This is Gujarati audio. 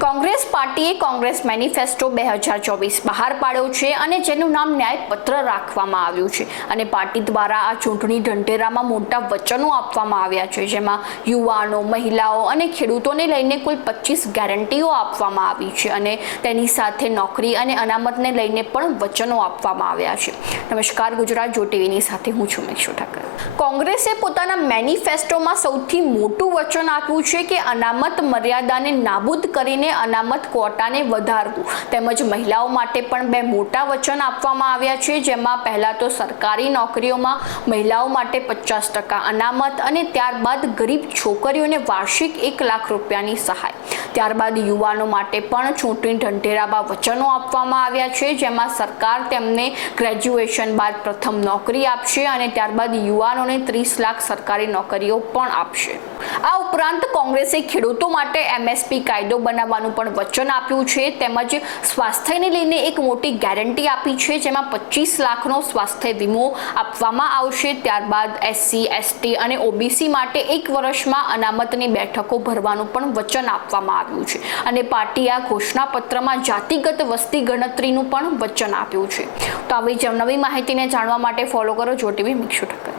કોંગ્રેસ પાર્ટીએ કોંગ્રેસ મેનિફેસ્ટો બે હજાર ચોવીસ બહાર પાડ્યો છે અને જેનું નામ ન્યાયપત્ર રાખવામાં આવ્યું છે. અને પાર્ટી દ્વારા આ ચૂંટણી ઢંઢેરામાં મોટા વચનો આપવામાં આવ્યા છે, જેમાં યુવાનો, મહિલાઓ અને ખેડૂતોને લઈને કુલ પચીસ ગેરંટીઓ આપવામાં આવી છે અને તેની સાથે નોકરી અને અનામતને લઈને પણ વચનો આપવામાં આવ્યા છે. નમસ્કાર, ગુજરાત જો ટીવીની સાથે હું છું મેક્ષુ ઠાકર. કોંગ્રેસે પોતાના મેનિફેસ્ટોમાં સૌથી મોટું વચન આપ્યું છે કે અનામત મર્યાદાને નાબૂદ કરીને અનામત કોટાને વધારવું. તેમજ મહિલાઓ માટે પણ બે મોટા વચન આપવામાં આવ્યા છે, જેમાં પહેલા તો સરકારી નોકરીઓમાં મહિલાઓ માટે પચાસ ટકા અનામત અને ત્યારબાદ ગરીબ છોકરીઓને વાર્ષિક એક લાખ રૂપિયાની સહાય. ત્યારબાદ યુવાનો માટે પણ ચૂંટણી ઢંઢેરામાં વચનો આપવામાં આવ્યા છે, જેમાં સરકાર તેમને ગ્રેજ્યુએશન બાદ પ્રથમ નોકરી આપશે અને ત્યારબાદ યુવાનોને ત્રીસ લાખ સરકારી નોકરીઓ પણ આપશે. આ ઉપરાંત કોંગ્રેસે ખેડૂતો માટે એમએસપી કાયદો બનાવવાનું આપવાનું પણ વચન આપ્યું છે. તેમજ સ્વાસ્થ્યને લઈને એક મોટી ગેરંટી આપી છે, જેમાં પચીસ લાખનો સ્વાસ્થ્ય વીમો આપવામાં આવશે. ત્યારબાદ એસસી, એસટી અને ઓબીસી માટે એક વર્ષમાં અનામતની બેઠકો ભરવાનું પણ વચન આપવામાં આવ્યું છે. અને પાર્ટીએ આ ઘોષણાપત્રમાં જાતિગત વસ્તી ગણતરીનું પણ વચન આપ્યું છે. તો આવી જ નવી માહિતીને જાણવા માટે ફોલો કરો જો ટીવી મિક્ષુ ઠક્કર